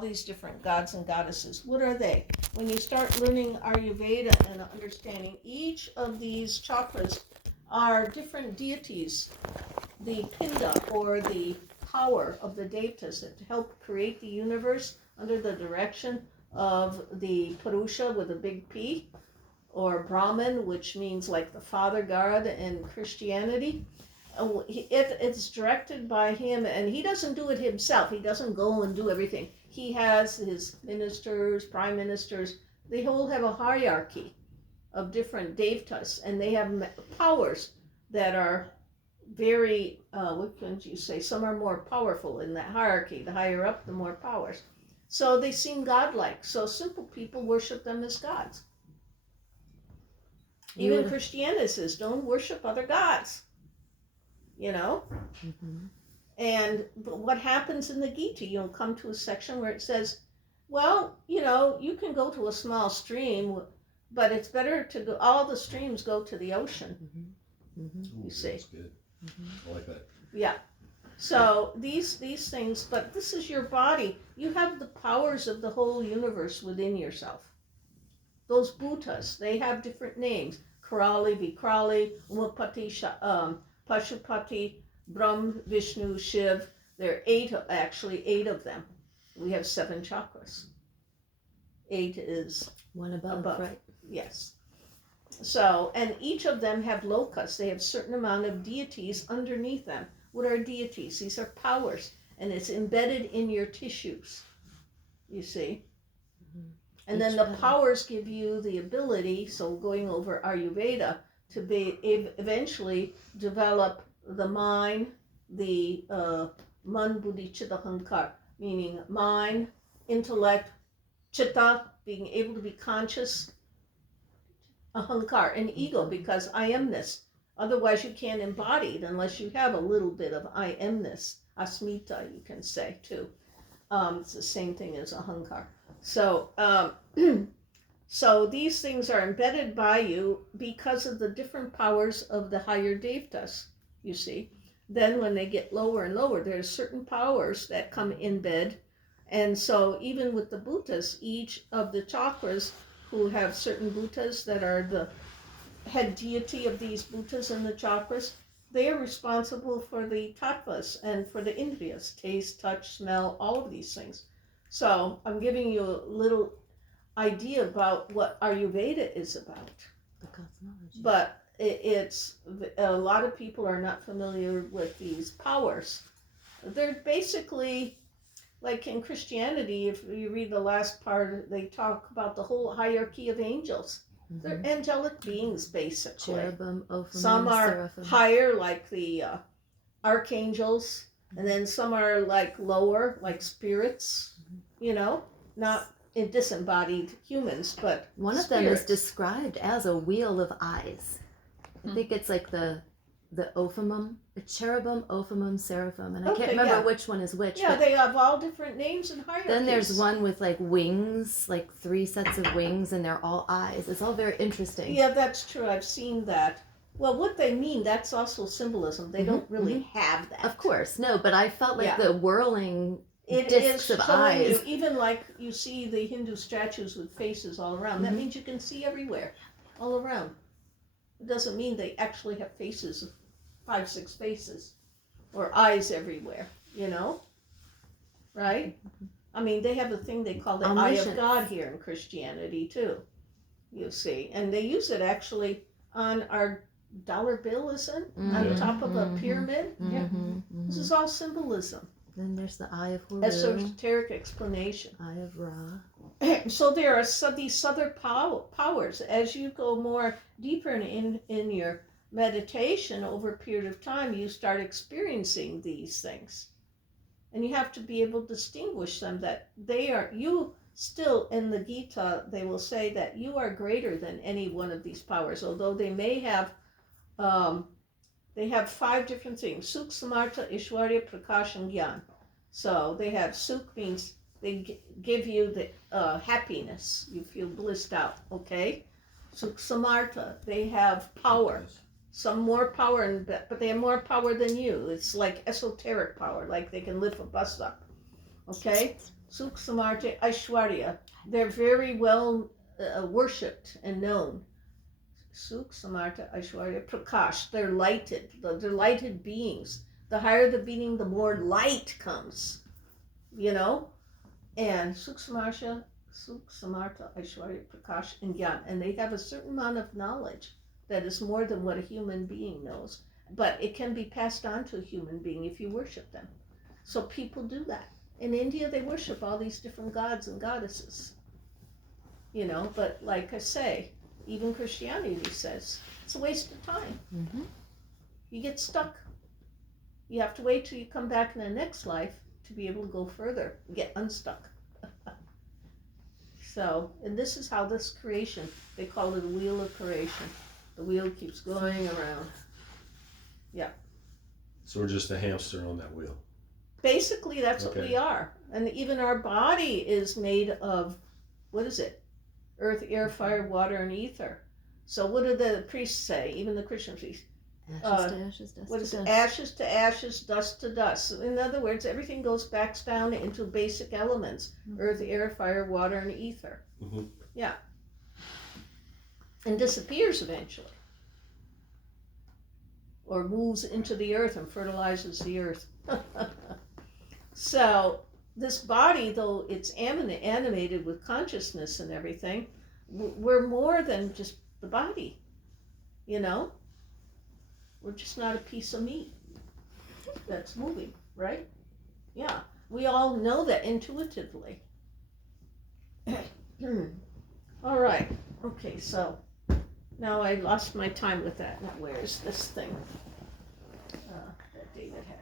these different gods and goddesses. What are they? When you start learning Ayurveda and understanding each of these chakras are different deities, the pinda or the power of the devtas that help create the universe under the direction of the Purusha with a big P, or Brahman, which means like the father god in Christianity. It's directed by him, and he doesn't do it himself. He doesn't go and do everything. He has his ministers, prime ministers. They all have a hierarchy of different devtas, and they have powers that are very, what can you say, some are more powerful in that hierarchy. The higher up, the more powers. So they seem godlike. So simple people worship them as gods. Even Christianity says, don't worship other gods. You know? Mm-hmm. And but what happens in the Gita? You'll come to a section where it says, well, you know, you can go to a small stream, but it's better to go, all the streams go to the ocean. Mm-hmm. Mm-hmm. You see? That's good. Mm-hmm. I like that. Yeah. So these things, but this is your body. You have the powers of the whole universe within yourself. Those bhutas, they have different names. Karali, Vikrali, Umapati, Pashupati, Brahm, Vishnu, Shiv. There are eight of them. We have 7 chakras. 8 is one above, right? Yes. So, and each of them have lokas. They have a certain amount of deities underneath them. What are deities? These are powers, and it's embedded in your tissues, you see. Mm-hmm. And then the powers give you the ability, so going over Ayurveda, to be eventually develop the mind, the man, buddhi, chitta, hankar, meaning mind, intellect, chitta, being able to be conscious, ahankar, and ego, because I amness. Otherwise you can't embody it unless you have a little bit of I amness, asmita, you can say too. It's the same thing as ahankar. So, so these things are embedded by you because of the different powers of the higher devtas, you see. Then when they get lower and lower, there's certain powers that come in bed. And so even with the bhutas, each of the chakras who have certain bhutas that are the head deity of these bhutas and the chakras, they are responsible for the tattvas and for the indriyas, taste, touch, smell, all of these things. So I'm giving you a little idea about what Ayurveda is about. The cosmology. But it's a lot of people are not familiar with these powers. They're basically like in Christianity. If you read the last part, they talk about the whole hierarchy of angels. Mm-hmm. They're angelic beings, basically. Cherubim, Ophim, some are Seraphim. higher, like the archangels, and then some are like lower, like spirits. You know, not in disembodied humans, but one of them is described as a wheel of eyes. I think it's like the ophimum, the cherubim, ophimum, seraphim, and I can't remember which one is which. Yeah, they have all different names and hierarchies. Then there's one with like wings, like 3 sets of wings, and they're all eyes. It's all very interesting. Yeah, that's true. I've seen that. Well, what they mean, that's also symbolism. They don't really have that. Of course, no, but I felt like the whirling discs of eyes. You, even like you see the Hindu statues with faces all around. That means you can see everywhere, all around. It doesn't mean they actually have faces, 5, 6 faces, or eyes everywhere, you know? Right? I mean, they have a thing they call the eye of God here in Christianity too, you see. And they use it actually on our dollar bill, isn't it? On the top of a pyramid. Yeah. This is all symbolism. Then there's the Eye of Horus. Esoteric explanation. Eye of Ra. So there are these other powers. As you go more deeper in your meditation over a period of time, you start experiencing these things. And you have to be able to distinguish them, that they are, you still in the Gita, they will say that you are greater than any one of these powers, although they may have, they have 5 different things: Sukh, Samartha, Ishwarya, Prakash, and Gyan. So they have Sukh means they give you the happiness. You feel blissed out, okay? Sukh, Samartha, they have power. Some more power, but they have more power than you. It's like esoteric power, like they can lift a bus up, okay? Sukh, Samartha, Aishwarya. They're very well worshipped and known. Sukh, Samartha, Aishwarya, Prakash. They're lighted. They're lighted beings. The higher the being, the more light comes. You know? And Sukh, Samartha, Aishwarya, Prakash, and Gyan. And they have a certain amount of knowledge that is more than what a human being knows. But it can be passed on to a human being if you worship them. So people do that. In India, they worship all these different gods and goddesses. You know, but like I say, even Christianity says, it's a waste of time. Mm-hmm. You get stuck. You have to wait till you come back in the next life to be able to go further, get unstuck. So, and this is how this creation, they call it a wheel of creation. The wheel keeps going around. Yeah. So we're just a hamster on that wheel. Basically, that's what Okay. we are. And even our body is made of, what is it? Earth, air, fire, water, and ether. So what do the priests say, even the Christian priests? Ashes to ashes, dust What to is it? dust. Ashes to ashes, dust to dust. So in other words, everything goes back down into basic elements. Earth, air, fire, water, and ether. Mm-hmm. Yeah. And disappears eventually. Or moves into the earth and fertilizes the earth. So this body, though it's animated with consciousness and everything, we're more than just the body, you know? We're just not a piece of meat that's moving, right? Yeah, we all know that intuitively. All right, okay, so now I lost my time with that. Now where's this thing that David had?